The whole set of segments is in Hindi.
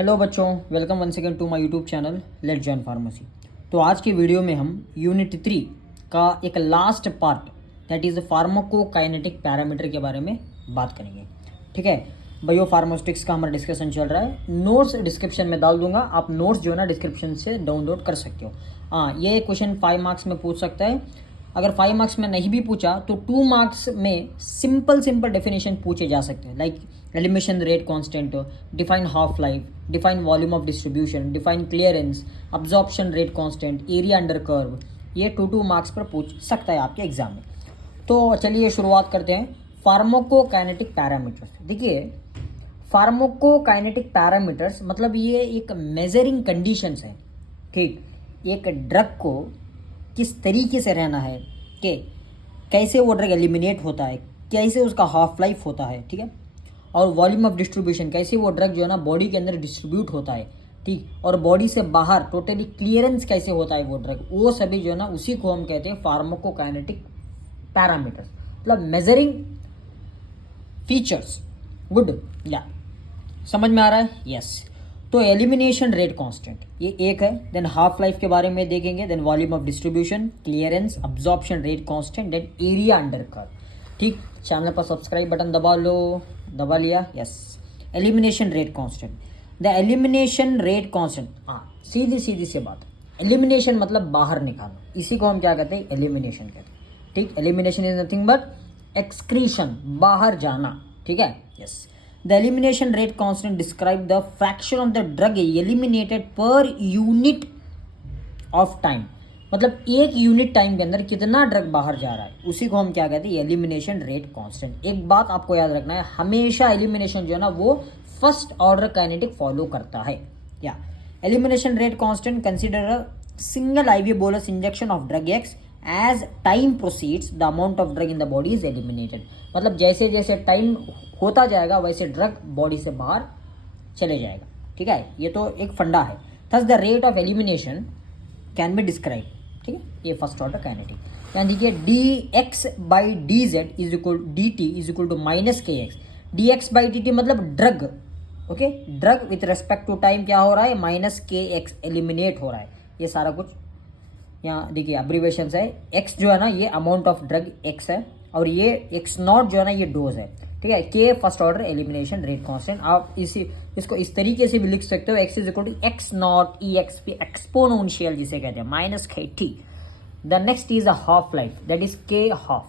हेलो बच्चों, welcome one second to my YouTube channel let's join pharmacy. तो आज की वीडियो में हम यूनिट 3 का एक last part that is pharmacokinetic parameter के बारे में बात करेंगे। ठीक है, बायो फार्मास्यूटिक्स का हमारा डिस्कशन चल रहा है। नोट्स डिस्क्रिप्शन में डाल दूंगा, आप नोट्स जो है ना डिस्क्रिप्शन से डाउनलोड कर सकते हो। हाँ, ये क्वेश्चन 5 मार्क्स में पूछ सकता है। अगर 5 मार्क्स में नहीं भी पूछा तो 2 मार्क्स में सिंपल डेफिनेशन पूछे जा सकते हैं, like elimination rate constant, define half life, define volume of distribution, define clearance, absorption rate constant, area under curve. ये 2 मार्क्स पर पूछ सकता है आपके एग्जाम में। तो चलिए शुरुआत करते हैं फार्माकोकाइनेटिक पैरामीटर्स। देखिए, फार्माकोकाइनेटिक पैरामीटर्स मतलब ये एक मेजरिंग कंडीशंस है। ठीक, एक ड्रग को किस तरीके से रहना है कि कैसे वो ड्रग एलिमिनेट होता है, कैसे उसका हाफ लाइफ होता है, ठीक है, और वॉल्यूम ऑफ डिस्ट्रीब्यूशन, कैसे वो ड्रग जो है ना बॉडी के अंदर डिस्ट्रीब्यूट होता है, ठीक, और बॉडी से बाहर टोटली क्लियरेंस कैसे होता है वो ड्रग, वो सभी जो है ना उसी को हम कहते हैं फार्माकोकाइनेटिक पैरामीटर्स, मतलब मेजरिंग फीचर्स। गुड, या समझ में आ रहा है? यस। तो एलिमिनेशन रेट कांस्टेंट ये एक है, देन हाफ लाइफ के बारे में देखेंगे, then volume of distribution, clearance, absorption rate constant, then area under curve. ठीक, चैनल पर सब्सक्राइब बटन दबा लो, दबा लिया? Yes. Elimination rate constant, the elimination rate constant, हाँ सीधी से बात, एलिमिनेशन मतलब बाहर निकालना, इसी को हम क्या कहते हैं? एलिमिनेशन कहते हैं। ठीक, elimination is nothing but excretion, बाहर जाना। ठीक है, yes. The elimination rate constant describe the fraction of the drug eliminated per unit of time, मतलब एक यूनिट टाइम के अंदर कितना ड्रग बाहर जा रहा है, उसी को हम क्या कहते हैं? Elimination rate constant. एक बात आपको याद रखना है, हमेशा एलिमिनेशन जो है ना वो फर्स्ट ऑर्डर काइनेटिक फॉलो करता है। या elimination rate constant consider a single IV bolus injection of drug x as time proceeds the amount of drug in the body is eliminated, मतलब जैसे जैसे टाइम होता जाएगा वैसे ड्रग बॉडी से बाहर चले जाएगा। ठीक है, ये तो एक फंडा है। Thus the rate of elimination can be describe. ठीक है, ये फर्स्ट ऑर्डर काइनेटिक। यानी देखिए D X by D Z is equal D T is equal to minus K X. D X by D T मतलब drug, okay, drug with respect to time क्या हो रहा है? माइनस के एक्स एलिमिनेट हो रहा है। ये सारा कुछ यहाँ देखिए अब्रीवेशन है। एक्स जो है ना ये अमाउंट ऑफ ड्रग एक्स है, और ये एक्स नॉट जो है ना ये डोज है। ठीक है, के first order elimination rate constant. आप इसको इस तरीके से भी लिख सकते हो, x is equal to x naught e x p exponential जिसे कहते हैं minus k t. The next is a half life, that is k half.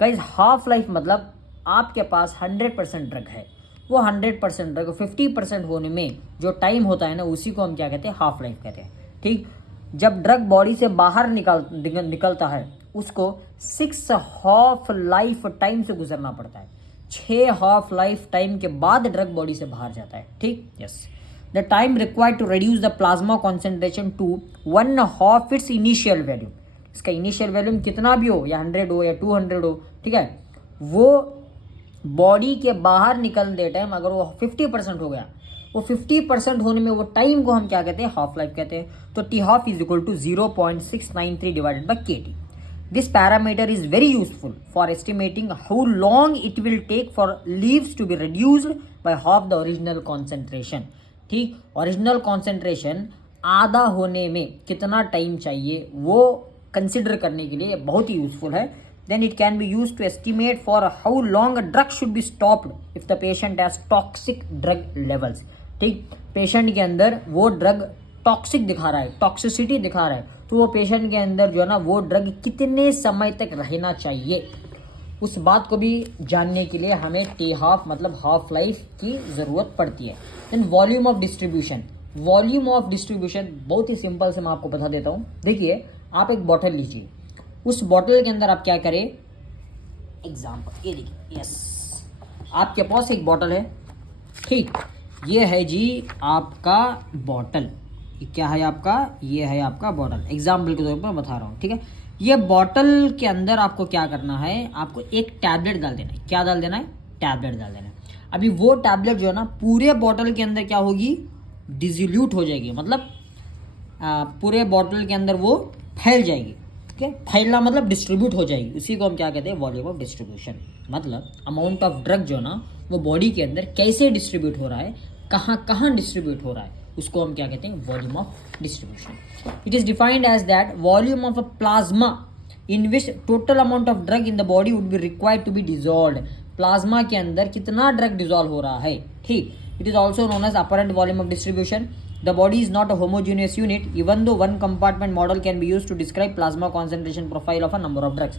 Guys, half life मतलब आपके पास 100% ड्रग है, वो 100% ड्रग 50% होने में जो टाइम होता है ना उसी को हम क्या कहते हैं? हाफ लाइफ कहते हैं। ठीक, जब ड्रग बॉडी से बाहर निकलता है उसको 6 हाफ लाइफ टाइम से गुजरना पड़ता है। 6 हाफ लाइफ टाइम के बाद ड्रग बॉडी से बाहर जाता है। ठीक, yes. The time required to reduce the plasma concentration to 1/2 its initial value, इसका इनिशियल वैल्यूम कितना भी हो, या 100 हो या 200 हो, ठीक है, वो बॉडी के बाहर निकलने टाइम अगर वो 50% हो गया, वो 50% होने में वो टाइम को हम क्या कहते हैं? हाफ लाइफ कहते हैं। तो T half is equal to 0.693 divided by K T. This parameter is very useful for estimating how long it will take for leaves to be reduced by half the original concentration. ठीक, ओरिजिनल कॉन्सेंट्रेशन आधा होने में कितना टाइम चाहिए वो कंसिडर करने के लिए बहुत ही यूजफुल है। Then it can be used to estimate for how long a drug should be stopped if the patient has toxic drug levels। ठीक, पेशेंट के अंदर वो ड्रग टॉक्सिक दिखा रहा है, टॉक्सिसिटी दिखा रहा है, तो वो पेशेंट के अंदर जो है ना वो ड्रग कितने समय तक रहना चाहिए, उस बात को भी जानने के लिए हमें टी हाफ मतलब हाफ लाइफ की ज़रूरत पड़ती है। Then volume of distribution, volume of distribution बहुत ही सिंपल से मैं आपको बता देता हूँ। देखिए, आप एक बॉटल लीजिए, उस बॉटल के अंदर आप क्या करें? एग्जाम्पल ये देखिए, यस, आपके पास एक बॉटल है। ठीक, ये है जी आपका बॉटल, ये क्या है आपका? ये है आपका बॉटल, एग्जाम्पल के तौर पर बता रहा हूँ। ठीक है, ये बॉटल के अंदर आपको क्या करना है? आपको एक टैबलेट डाल देना है। क्या डाल देना है? टैबलेट डाल देना है। अभी वो टैबलेट जो है ना पूरे बॉटल के अंदर क्या होगी? डिसोल्यूट हो जाएगी, मतलब पूरे बॉटल के अंदर वो फैल जाएगी। ठीक है, फैलना मतलब डिस्ट्रीब्यूट हो जाएगी, उसी को हम क्या कहते हैं? Volume of distribution. मतलब अमाउंट ऑफ ड्रग जो ना वो बॉडी के अंदर कैसे डिस्ट्रीब्यूट हो रहा है, कहाँ कहाँ डिस्ट्रीब्यूट हो रहा है, उसको हम क्या कहते हैं, volume of distribution. It is defined as that volume of a plasma in which total amount of drug in the body would be required to be dissolve. Plasma के अंदर कितना ड्रग डिजॉल्व हो रहा है, ठीक. It is also known as apparent volume of distribution. The body is not a homogeneous unit, even though one compartment model can be used to describe plasma concentration profile of a number of drugs.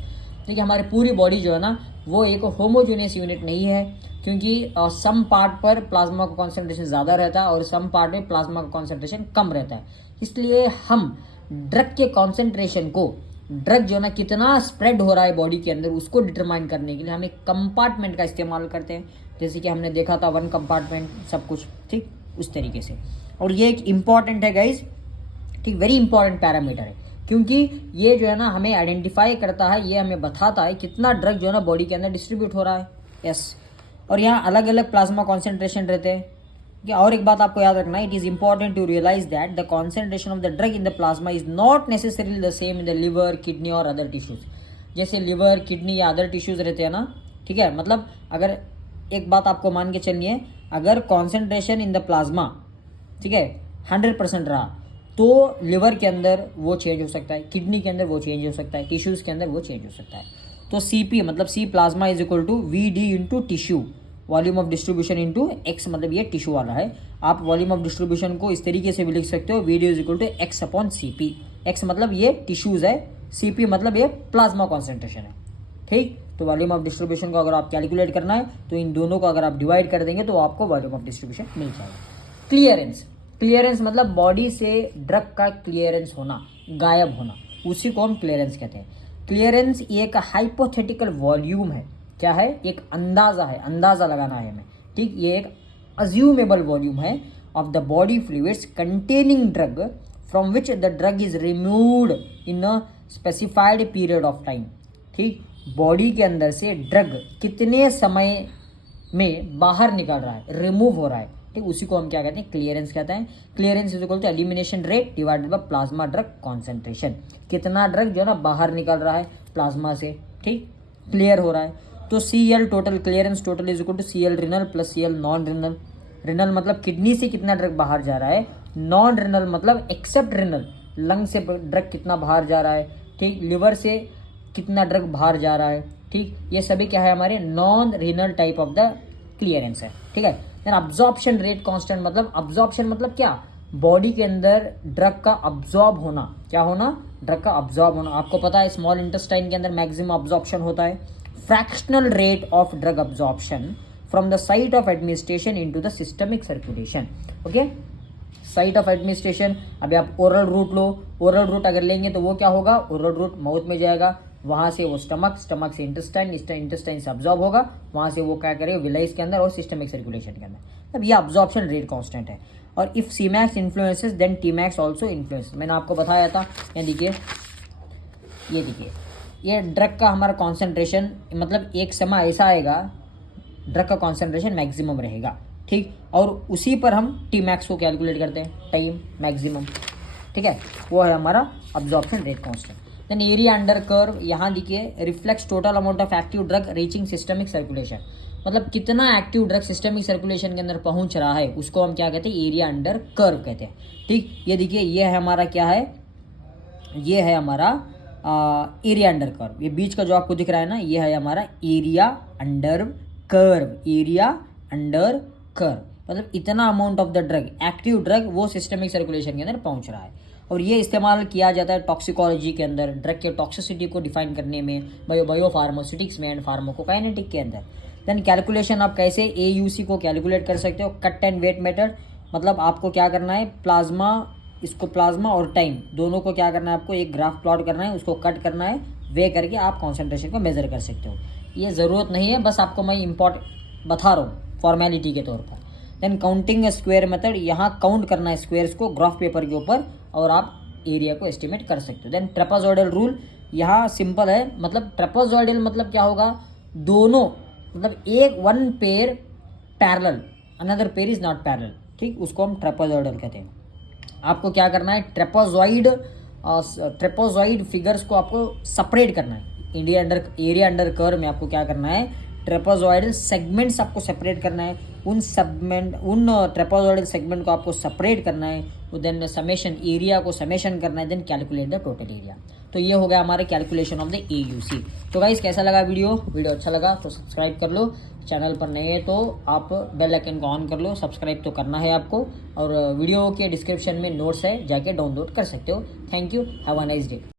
देखिए हमारी पूरी बॉडी जो है ना वो एक होमोजेनियस यूनिट नहीं है, क्योंकि सम पार्ट पर प्लाज्मा का कॉन्सेंट्रेशन ज़्यादा रहता है और सम पार्ट में प्लाज्मा का कॉन्सेंट्रेशन कम रहता है. इसलिए हम ड्रग के कॉन्सेंट्रेशन को, ड्रग जो है ना कितना स्प्रेड हो रहा है बॉडी के अंदर, उसको डिटरमाइन करने के लिए हम एक कंपार्टमेंट का इस्तेमाल करते हैं. जैसे कि हमने देखा था वन कंपार्टमेंट सब कुछ, ठीक उस तरीके से. और ये एक इम्पॉर्टेंट है गाइज, ठीक, वेरी इंपॉर्टेंट पैरामीटर है, क्योंकि ये जो है ना हमें आइडेंटिफाई करता है, ये हमें बताता है कितना ड्रग जो है ना बॉडी के अंदर डिस्ट्रीब्यूट हो रहा है. यस. और यहाँ अलग अलग प्लाज्मा कॉन्सेंट्रेशन रहते हैं. और एक बात आपको याद रखना है, it is important to realise that the concentration of the drug in the plasma is not necessarily the same in the liver, kidney और अदर टिश्यूज. जैसे लिवर, किडनी या अदर टिश्यूज रहते हैं ना, ठीक है. मतलब अगर एक बात आपको मान के चलनी है, अगर कॉन्सेंट्रेशन इन द प्लाज्मा, ठीक है, 100% रहा तो लिवर के अंदर वो चेंज हो सकता है, किडनी के अंदर वो चेंज हो सकता है, टिश्यूज़ के अंदर वो चेंज हो सकता है. तो CP मतलब C plasma is equal to VD into tissue, volume of distribution into X, मतलब ये टिश्यू वाला है. आप वॉल्यूम ऑफ डिस्ट्रीब्यूशन को इस तरीके से भी लिख सकते हो, VD is equal to X upon CP. X मतलब ये टिश्यूज़ है, CP मतलब ये प्लाज्मा कॉन्सेंट्रेशन है, ठीक. तो वॉल्यूम ऑफ डिस्ट्रीब्यूशन को अगर आप कैलकुलेट करना है तो इन दोनों को अगर आप डिवाइड कर देंगे तो आपको वॉल्यूम ऑफ डिस्ट्रीब्यूशन मिल जाएगा. क्लियरेंस, क्लियरेंस मतलब बॉडी से ड्रग का क्लियरेंस होना, गायब होना, उसी को हम क्लियरेंस कहते हैं. क्लियरेंस एक हाइपोथेटिकल वॉल्यूम है. क्या है? एक अंदाजा है, अंदाजा लगाना है हमें, ठीक. ये एक अज्यूमेबल वॉल्यूम है of the body fluids containing drug from which the drug is removed in a specified period of time, ठीक. बॉडी के अंदर से ड्रग कितने समय में बाहर निकल रहा है, रिमूव हो रहा है, ठीक. उसी को हम क्या कहते हैं? क्लियरेंस कहते हैं. Clearance is equal to elimination rate divided by plasma drug concentration. कितना ड्रग जो है ना बाहर निकल रहा है प्लाज्मा से, ठीक, क्लियर हो रहा है. तो CL total, clearance total is equal to CL renal plus CL non renal. Renal मतलब किडनी से कितना ड्रग बाहर जा रहा है, नॉन रिनल मतलब एक्सेप्ट रिनल, लंग से ड्रग कितना बाहर जा रहा है, ठीक. लिवर से कितना ड्रग बाहर जा रहा है, ठीक. ये सभी क्या है? हमारे non renal type of the clearance है, ठीक है. देन अब्जॉर्प्शन रेट कांस्टेंट मतलब, अब्जॉर्प्शन मतलब क्या? बॉडी के अंदर ड्रग का अब्जॉर्ब होना. क्या होना? ड्रग का अब्जॉर्ब होना. आपको पता है स्मॉल इंटेस्टाइन के अंदर मैक्सिमम अब्जॉर्प्शन होता है. Fractional rate of drug absorption from the site of administration into the systemic circulation. Okay, site of administration. अभी आप ओरल रूट लो, ओरल रूट अगर लेंगे तो वो क्या होगा? ओरल रूट माउथ में जाएगा, वहाँ से वो स्टमक, स्टमक से इंटेस्टाइन, इंटेस्टाइन से अब्जॉर्ब होगा, वहाँ से वो क्या करेगा? विलाइस के अंदर और सिस्टमिक सर्कुलेशन के अंदर. अब ये अब्जॉर्प्शन रेट कांस्टेंट है. और if Cmax influences then Tmax also influence. मैंने आपको बताया था. यहाँ देखिए, ये देखिए, ये ड्रग का हमारा कॉन्सेंट्रेशन, मतलब एक समय ऐसा आएगा ड्रग का कॉन्सेंट्रेशन मैक्सिमम रहेगा, ठीक. और उसी पर हम Tmax को कैलकुलेट करते हैं, टाइम मैक्सिमम, ठीक है. वो है हमारा absorption rate constant. Then area under curve, यहाँ देखिए, reflects total amount of active drug reaching systemic circulation. मतलब कितना एक्टिव ड्रग सिस्टमिक सर्कुलेशन के अंदर पहुंच रहा है, उसको हम क्या कहते हैं? एरिया अंडर कर्व कहते हैं, ठीक. ये देखिए, ये है हमारा क्या है? ये है हमारा एरिया अंडर कर्व. ये बीच का जो आपको दिख रहा है ना, ये है हमारा area under curve. Area under curve मतलब इतना amount of the drug, active drug, वो सिस्टमिक सर्कुलेशन के अंदर पहुंच रहा है. और ये इस्तेमाल किया जाता है टॉक्सिकोलॉजी के अंदर, ड्रग के टॉक्सिसिटी को डिफाइन करने में, बायोफार्मास्यूटिक्स में एंड फार्माकोकाइनेटिक के अंदर. देन कैलकुलेशन आप कैसे AUC को कैलकुलेट कर सकते हो? Cut and wait method. मतलब आपको क्या करना है? प्लाज्मा, इसको प्लाज्मा और टाइम दोनों को क्या करना है? आपको एक ग्राफ प्लॉट करना है, उसको कट करना है, वे करके आप कॉन्सेंट्रेशन को मेजर कर सकते हो. ये ज़रूरत नहीं है, बस आपको मैं इम्पॉर्टेंट बता रहा हूँ फॉर्मेलिटी के तौर पर. देन काउंटिंग स्क्वायर मेथड, यहाँ काउंट करना है स्क्वायर्स को ग्राफ पेपर के ऊपर और आप एरिया को एस्टिमेट कर सकते हो. देन ट्रेपेजॉइडल रूल, यहाँ सिंपल है. मतलब ट्रेपेजॉइडल मतलब क्या होगा? दोनों, मतलब एक one pair parallel, another pair is not parallel, ठीक. उसको हम ट्रेपेजॉइडल कहते हैं. आपको क्या करना है? ट्रेपेजॉइड फिगर्स को आपको सेपरेट करना है. एरिया अंडर कर्व में आपको क्या करना है? ट्रेपेजॉइडल सेगमेंट्स आपको सेपरेट करना है, उन ट्रेपेजॉइडल सेगमेंट को आपको सेपरेट करना है, देन समेशन एरिया को समेशन करना है, then calculate the total area. तो ये हो गया हमारे कैलकुलेशन ऑफ द AUC। तो गाइस कैसा लगा वीडियो अच्छा लगा तो सब्सक्राइब कर लो, चैनल पर नए हैं तो आप बेल आइकन को ऑन कर लो, सब्सक्राइब तो करना है आपको, और वीडियो के डिस्क्रिप्शन में नोट्स है, जाके डाउनलोड कर सकते हो। Thank you, have a nice day.